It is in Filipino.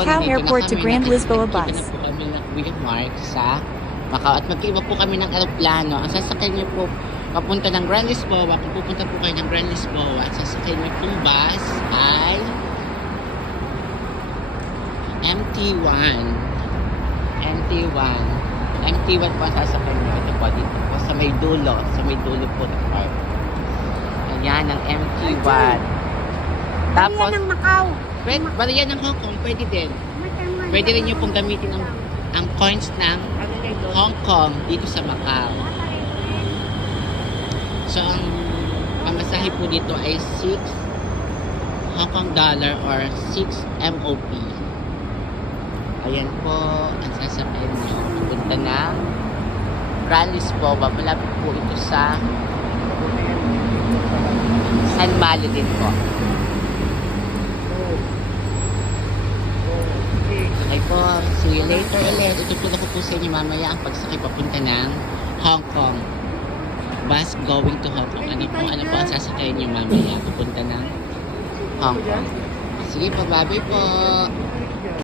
Macau nandito na Airport to kami, Grand Lisboa nakikita na bus. po kami ng Kuya Mark sa Macau at mag-iba po kami ng aeroplano. Ang sasakyan niyo po papunta ng Grand Lisboa, kung pupunta po kayo ng Grand Lisboa, ang sasakyan niyo pong bus ay MT1. MT1. MT1 po ang sasakyan niyo. Ito po, dito po sa may dulo. Sa may dulo po ng park. Ayan, ang MT1. Tapos, Yan ang Macau. pwede yan ng Hong Kong, pwede din. Pwede rin nyo pong gamitin ang coins ng Hong Kong dito sa Macau. So, ang pamasahe po dito ay 6 Hong Kong dollar or 6 MOP. Ayan po, ang sasakyan nyo. Pupunta ng Grand Lisboa. Malapit po ito sa San Malo din po. Okay po, see you later ulit. Itutulak ko po sa inyo mamaya ang pagsakay papunta ng Hong Kong. Bus going to Hong Kong. Ano po ang sasakyan nyo mamaya papunta ng Hong Kong. Sige po, bye-bye po.